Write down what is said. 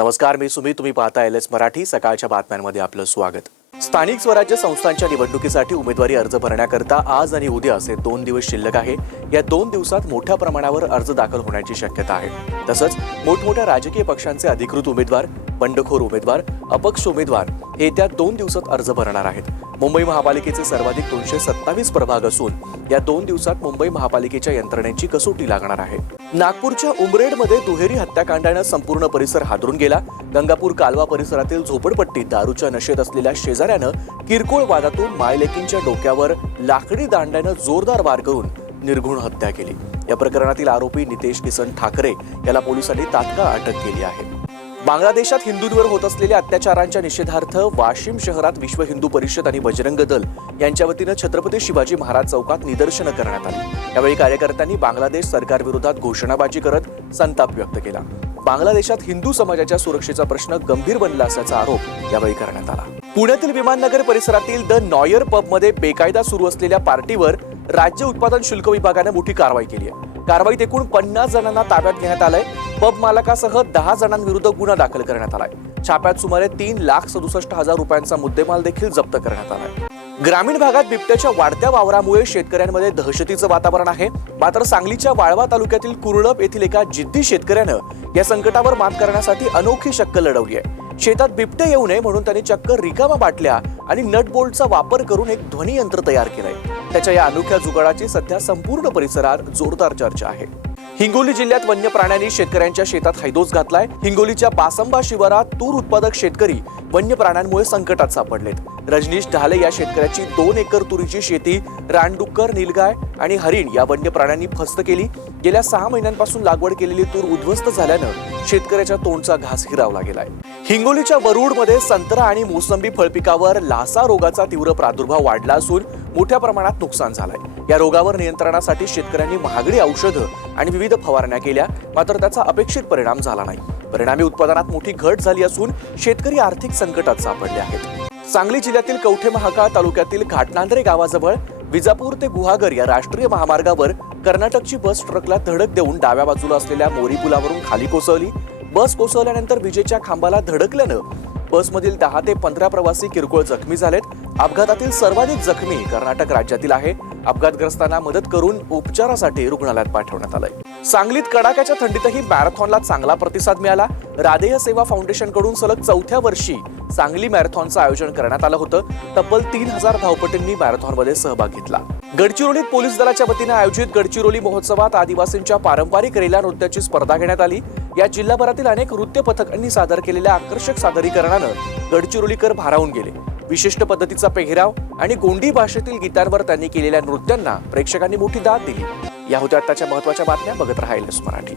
नमस्कार, मी सुमित. तुम्ही पाहता LS मराठी. सकाळच्या बातम्यांमध्ये आपलं स्वागत. स्थानिक स्वराज्य संस्थांच्या निवडणुकीसाठी उमेदवारी अर्ज भरण्याकरता आज आणि उद्या असे 2 दिवस शिल्लक आहे. या 2 दिवसात मोठ्या प्रमाणावर अर्ज दाखल होण्याची शक्यता आहे. तसंच मोठमोठ्या राजकीय पक्षांचे अधिकृत उमेदवार, बंडखोर उमेदवार, अपक्ष उमेदवार हे येत्या 2 दिवसात अर्ज भरणार आहेत. मुंबई महापालिकेचे सर्वाधिक 227 प्रभाग असून या 2 दिवसात मुंबई महापालिकेच्या यंत्रणेची कसोटी लागणार आहे. नागपूरच्या उमरेडमध्ये दुहेरी हत्याकांडानं संपूर्ण परिसर हादरून गेला. गंगापूर कालवा परिसरातील झोपडपट्टीत दारूच्या नशेत असलेल्या शेजाऱ्यानं किरकोळ वादातून मायलेकींच्या डोक्यावर लाकडी दांड्यानं जोरदार वार करून निर्घृण हत्या केली. या प्रकरणातील आरोपी नितेश किसन ठाकरे याला पोलिसांनी तात्काळ अटक केली आहे. बांगलादेशात हिंदूंवर होत असलेल्या अत्याचारांच्या निषेधार्थ वाशिम शहरात विश्व हिंदू परिषद आणि बजरंग दल यांच्या वतीनं छत्रपती शिवाजी महाराज चौकात निदर्शनं करण्यात आली. यावेळी कार्यकर्त्यांनी बांगलादेश सरकारविरोधात घोषणाबाजी करत संताप व्यक्त केला. बांगलादेशात हिंदू समाजाच्या सुरक्षेचा प्रश्न गंभीर बनला असल्याचा आरोप यावेळी करण्यात आला. पुण्यातील विमाननगर परिसरातील द नॉयर पबमध्ये बेकायदा सुरू असलेल्या पार्टीवर राज्य उत्पादन शुल्क विभागाने मोठी कारवाई केली आहे. कारवाईत एकूण 50 जणांना ताब्यात घेण्यात आलंय. पब मालकासह 10 जणांविरुद्ध गुन्हा दाखल करण्यात आलाय. छाप्यात सुमारे 3,67,000 रुपयांचा मुद्देमाल देखील जप्त करण्यात आलाय. ग्रामीण भागात बिबट्याच्या वाढत्या वावरामुळे शेतकऱ्यांमध्ये दहशतीचं वातावरण आहे. मात्र सांगलीच्या वाळवा तालुक्यातील कुरळप येथील एका जिद्दी शेतकऱ्यानं या संकटावर मात करण्यासाठी अनोखी शक्कल लढवली आहे. शेतात बिबटे येऊ नये म्हणून त्यांनी चक्क रिकामा बाटल्या आणि नट बोल्टचा वापर करून एक ध्वनियंत्र तयार केलंय. त्याच्या या अनोख्या जुगाडाची सध्या संपूर्ण परिसरात जोरदार चर्चा आहे. हिंगोली जिल्ह्यात वन्य प्राण्यांनी शेतकऱ्यांच्या शेतात हैदोस घातलाय. हिंगोलीच्या पासंबा शिवारात तूर उत्पादक शेतकरी वन्य प्राण्यांमुळे संकटात सापडलेत. रजनीश ढाले या शेतकऱ्याची 2 एकर तुरीची शेती रानडुक्कर, नीलगाय आणि हरिण या वन्य प्राण्यांनी फस्त केली. गेल्या 6 महिन्यांपासून लागवड केलेली तूर उद्ध्वस्त झाल्यानं शेतकऱ्याच्या तोंडचा घास हिरावला गेलाय. हिंगोलीच्या वरुडमध्ये संत्रा आणि मोसंबी फळपिकावर लासा रोगाचा तीव्र प्रादुर्भाव वाढला असून मोठ्या प्रमाणात नुकसान झालंय. या रोगावर नियंत्रणासाठी शेतकऱ्यांनी महागडी औषधं आणि विविध फवारण्या केल्या, मात्र त्याचा अपेक्षित परिणाम झाला नाही. परिणामी उत्पादनात मोठी घट झाली असून शेतकरी आर्थिक संकटात सापडले आहेत. सांगली जिल्ह्यातील कवठे महाकाळ तालुक्यातील घाटनांद्रे गावाजवळ विजापूर ते गुहागर या राष्ट्रीय महामार्गावर कर्नाटकची बस ट्रकला धडक देऊन डाव्या बाजूला असलेल्या मोरी पुलावरून खाली कोसळली. बस कोसळल्यानंतर विजेच्या खांबाला धडकल्यानं बसमधील 10 ते 15 प्रवासी किरकोळ जखमी झालेत. अपघातातील सर्वाधिक जखमी कर्नाटक राज्यातील आहे. अपघातग्रस्तांना मदत करून उपचारासाठी रुग्णालयात पाठवण्यात आलंय. सांगलीत कडाक्याच्या थंडीतही मॅरेथॉनला चांगला प्रतिसाद मिळाला. राधेय सेवा फाउंडेशन कडून सलग 4थ्या वर्षी सांगली मॅरेथॉनचं आयोजन करण्यात आलं होतं. तब्बल 3000 धावपटूंनी मॅरेथॉनमध्ये सहभाग घेतला. गडचिरोलीत पोलीस दलाच्या वतीनं आयोजित गडचिरोली महोत्सवात आदिवासींच्या पारंपरिक रेला नृत्याची स्पर्धा घेण्यात आली. या जिल्हाभरातील अनेक नृत्य पथकांनी सादर केलेल्या आकर्षक सादरीकरणानं गडचिरोलीकर भारावून गेले. विशिष्ट पद्धतीचा पेहराव आणि गोंडी भाषेतील गीतांवर त्यांनी केलेल्या नृत्यांना प्रेक्षकांनी मोठी दाद दिली. या होत्या आताच्या महत्त्वाच्या बातम्या. बघत राहा LS मराठी.